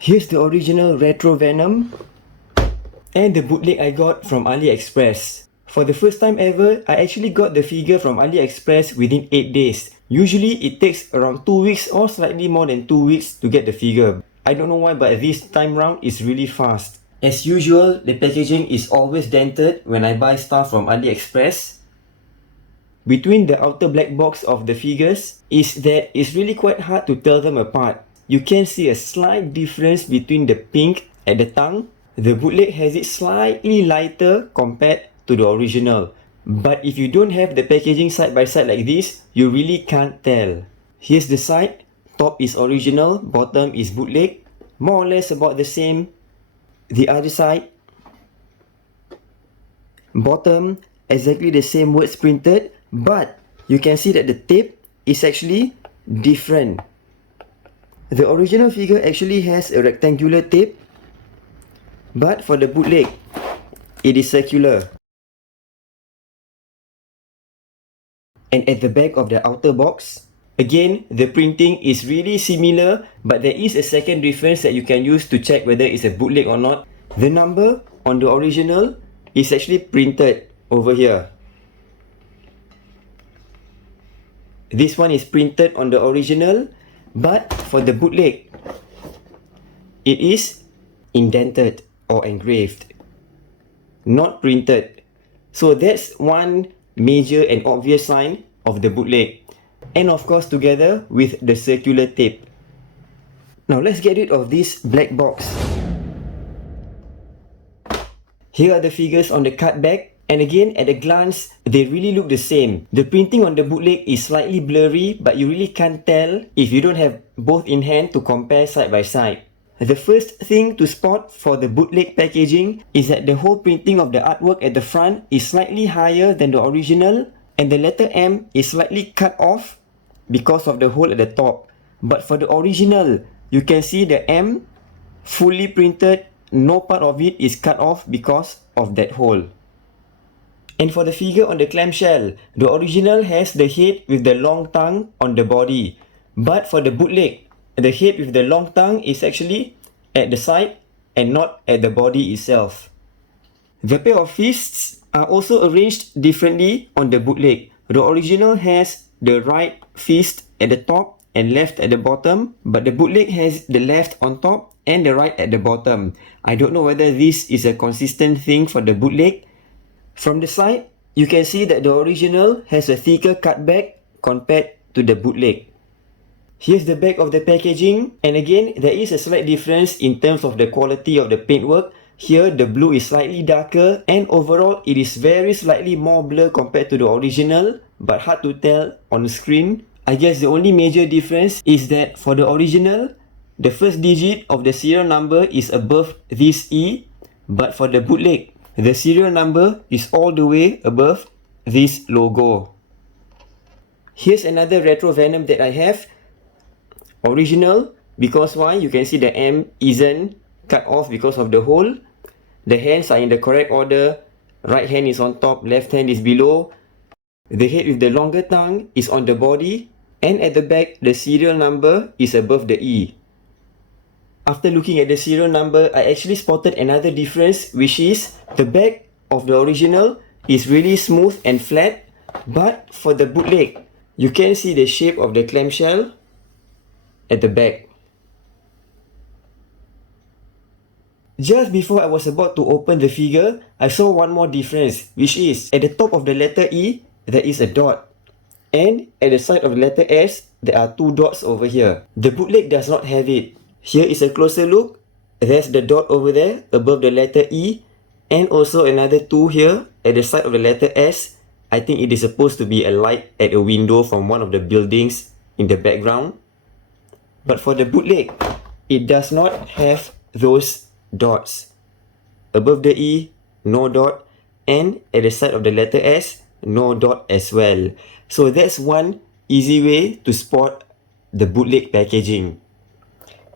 Here's the original retro Venom and the bootleg I got from AliExpress. For the first time ever, I actually got the figure from AliExpress within 8 days. Usually, it takes around 2 weeks or slightly more than 2 weeks to get the figure. I don't know why, but this time round it's really fast. As usual, the packaging is always dented when I buy stuff from AliExpress. Between the outer black box of the figures is that it's really quite hard to tell them apart. You can see a slight difference between the pink at the tongue. The bootleg has it slightly lighter compared to the original. But if you don't have the packaging side by side like this, you really can't tell. Here's the side. Top is original, bottom is bootleg. More or less about the same. The other side. Bottom, exactly the same words printed. But you can see that the tape is actually different. The original figure actually has a rectangular tape, but for the bootleg, it is circular. And at the back of the outer box, again, the printing is really similar, but there is a second difference that you can use to check whether it's a bootleg or not. The number on the original is actually printed over here. This one is printed on the original, but for the bootleg, it is indented or engraved, not printed. So that's one major and obvious sign of the bootleg. And of course together with the circular tape. Now let's get rid of this black box. Here are the figures on the cardback. And again, at a glance, they really look the same. The printing on the bootleg is slightly blurry, but you really can't tell if you don't have both in hand to compare side by side. The first thing to spot for the bootleg packaging is that the whole printing of the artwork at the front is slightly higher than the original, and the letter M is slightly cut off because of the hole at the top. But for the original, you can see the M fully printed, no part of it is cut off because of that hole. And for the figure on the clamshell, the original has the head with the long tongue on the body. But for the bootleg, the head with the long tongue is actually at the side and not at the body itself. The pair of fists are also arranged differently on the bootleg. The original has the right fist at the top and left at the bottom, but the bootleg has the left on top and the right at the bottom. I don't know whether this is a consistent thing for the bootleg. From the side, you can see that the original has a thicker cutback compared to the bootleg. Here's the back of the packaging, and again, there is a slight difference in terms of the quality of the paintwork. Here, the blue is slightly darker, and overall, it is very slightly more blur compared to the original, but hard to tell on the screen. I guess the only major difference is that for the original, the first digit of the serial number is above this E, but for the bootleg, the serial number is all the way above this logo. Here's another retro Venom that I have. Original, because why? You can see the M isn't cut off because of the hole. The hands are in the correct order. Right hand is on top, left hand is below. The head with the longer tongue is on the body. And at the back, the serial number is above the E. After looking at the serial number, I actually spotted another difference, which is the back of the original is really smooth and flat, but for the bootleg, you can see the shape of the clamshell at the back. Just before I was about to open the figure, I saw one more difference, which is at the top of the letter E, there is a dot. And at the side of the letter S, there are two dots over here. The bootleg does not have it. Here is a closer look. There's the dot over there above the letter E, and also another two here at the side of the letter S. I think it is supposed to be a light at a window from one of the buildings in the background. But for the bootleg, it does not have those dots. Above the E, no dot, and at the side of the letter S, no dot as well. So that's one easy way to spot the bootleg packaging.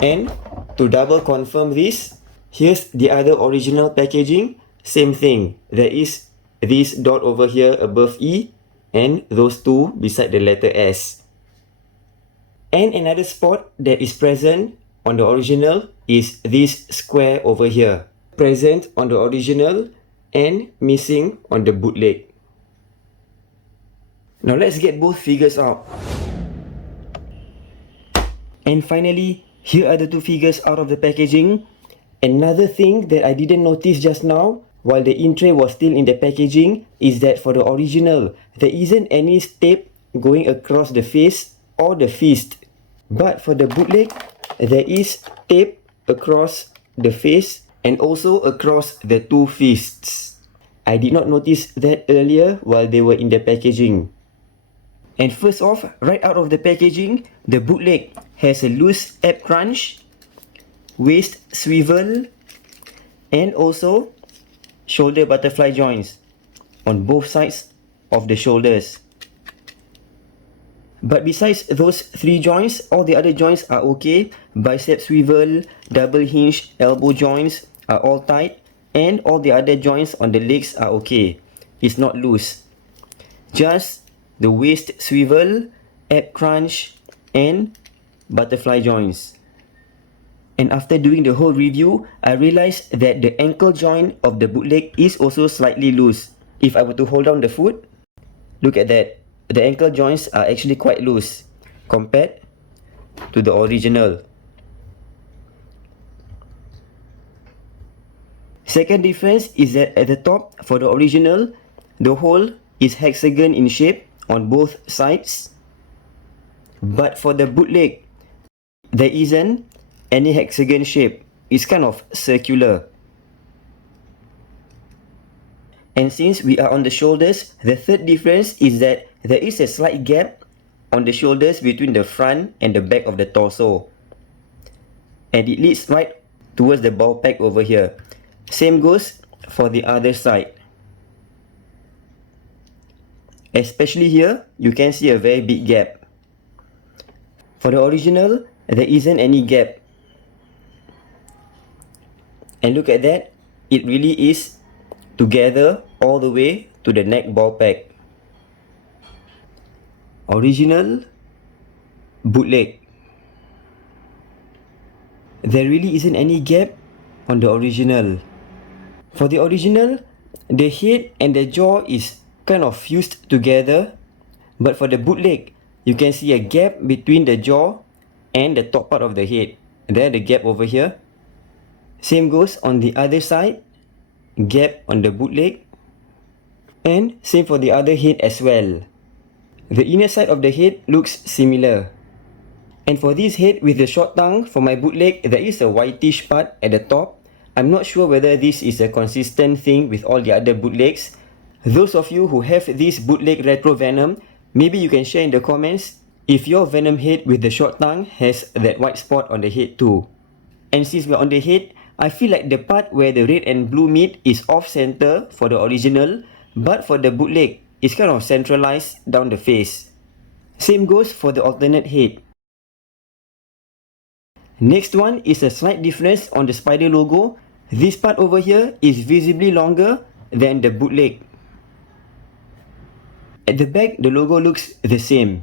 And to double confirm this, here's the other original packaging. Same thing. There is this dot over here above E and those two beside the letter S. And another spot that is present on the original is this square over here, present on the original and missing on the bootleg. Now let's get both figures out. And finally, here are the two figures out of the packaging. Another thing that I didn't notice just now while the in tray was still in the packaging is that for the original, there isn't any tape going across the face or the fist. But for the bootleg, there is tape across the face and also across the two fists. I did not notice that earlier while they were in the packaging. And first off, right out of the packaging, the bootleg has a loose ab crunch, waist swivel, and also shoulder butterfly joints on both sides of the shoulders. But besides those three joints, all the other joints are okay. Bicep swivel, double hinge, elbow joints are all tight, and all the other joints on the legs are okay. It's not loose. Just the waist swivel, ab crunch, and butterfly joints. And after doing the whole review, I realized that the ankle joint of the bootleg is also slightly loose. If I were to hold down the foot, look at that. The ankle joints are actually quite loose compared to the original. Second difference is that at the top, for the original, the hole is hexagon in shape on both sides. But for the bootleg, there isn't any hexagon shape. It's kind of circular. And since we are on the shoulders, the third difference is that there is a slight gap on the shoulders between the front and the back of the torso. And it leads right towards the ball pack over here. Same goes for the other side. Especially here, you can see a very big gap. For the original, there isn't any gap. And look at that, it really is together all the way to the neck ball pack. Original, bootleg. There really isn't any gap on the original. For the original, the head and the jaw is kind of fused together, but for the bootleg, you can see a gap between the jaw and the top part of the head. There, the gap over here. Same goes on the other side, gap on the bootleg, and same for the other head as well. The inner side of the head looks similar. And for this head with the short tongue, for my bootleg, there is a whitish part at the top. I'm not sure whether this is a consistent thing with all the other bootlegs. Those of you who have this bootleg retro Venom, maybe you can share in the comments if your Venom head with the short tongue has that white spot on the head too. And since we're on the head, I feel like the part where the red and blue meet is off center for the original, but for the bootleg, it's kind of centralized down the face. Same goes for the alternate head. Next one is a slight difference on the spider logo. This part over here is visibly longer than the bootleg. At the back, the logo looks the same.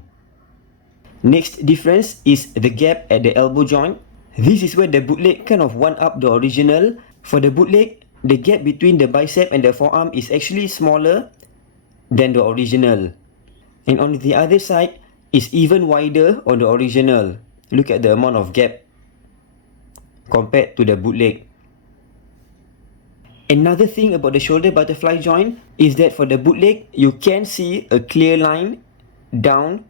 Next difference is the gap at the elbow joint. This is where the bootleg kind of one-up the original. For the bootleg, the gap between the bicep and the forearm is actually smaller than the original. And on the other side, it's even wider on the original. Look at the amount of gap compared to the bootleg. Another thing about the shoulder butterfly joint is that for the bootleg, you can see a clear line down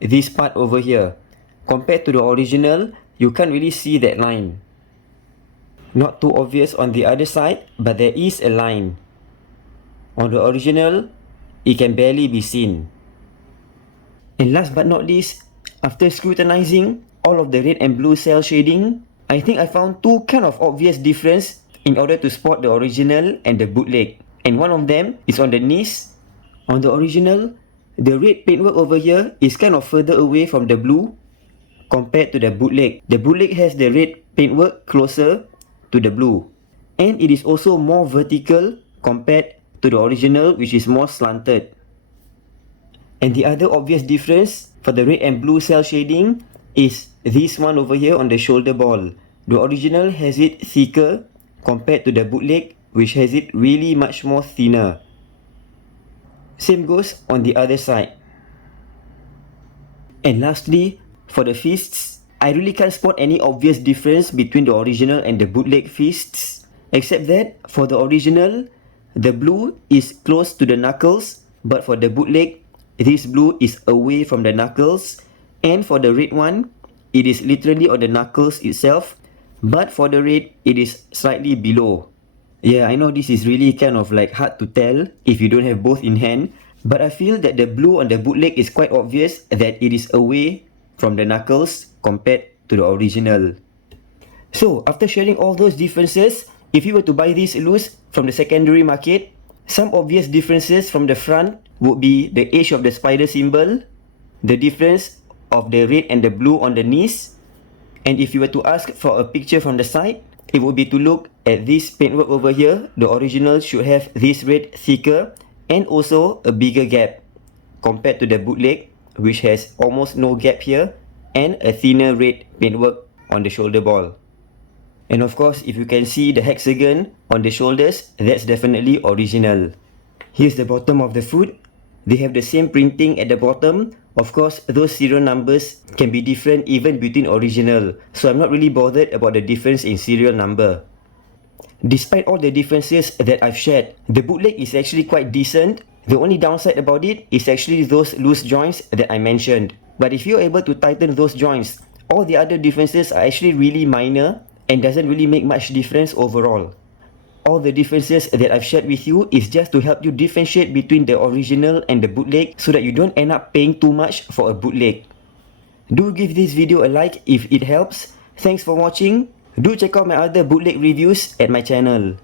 this part over here. Compared to the original, you can't really see that line. Not too obvious on the other side, but there is a line. On the original, it can barely be seen. And last but not least, after scrutinizing all of the red and blue cell shading, I think I found two kind of obvious difference in order to spot the original and the bootleg. And one of them is on the knees. On the original, the red paintwork over here is kind of further away from the blue compared to the bootleg. The bootleg has the red paintwork closer to the blue. And it is also more vertical compared to the original, which is more slanted. And the other obvious difference for the red and blue cell shading is this one over here on the shoulder ball. The original has it thicker compared to the bootleg, which has it really much more thinner. Same goes on the other side. And lastly, for the fists, I really can't spot any obvious difference between the original and the bootleg fists, except that for the original, the blue is close to the knuckles, but for the bootleg, this blue is away from the knuckles, and for the red one, it is literally on the knuckles itself, but for the red, it is slightly below. Yeah, I know this is really kind of like hard to tell if you don't have both in hand, but I feel that the blue on the bootleg is quite obvious that it is away from the knuckles compared to the original. So, after sharing all those differences, if you were to buy this loose from the secondary market, some obvious differences from the front would be the edge of the spider symbol, the difference of the red and the blue on the knees, and if you were to ask for a picture from the side, it would be to look at this paintwork over here. The original should have this red thicker and also a bigger gap compared to the bootleg, which has almost no gap here and a thinner red paintwork on the shoulder ball. And of course, if you can see the hexagon on the shoulders, that's definitely original. Here's the bottom of the foot. They have the same printing at the bottom. Of course, those serial numbers can be different even between original, so I'm not really bothered about the difference in serial number. Despite all the differences that I've shared, the bootleg is actually quite decent. The only downside about it is actually those loose joints that I mentioned. But if you're able to tighten those joints, all the other differences are actually really minor and doesn't really make much difference overall. All the differences that I've shared with you is just to help you differentiate between the original and the bootleg so that you don't end up paying too much for a bootleg. Do give this video a like if it helps. Thanks for watching. Do check out my other bootleg reviews at my channel.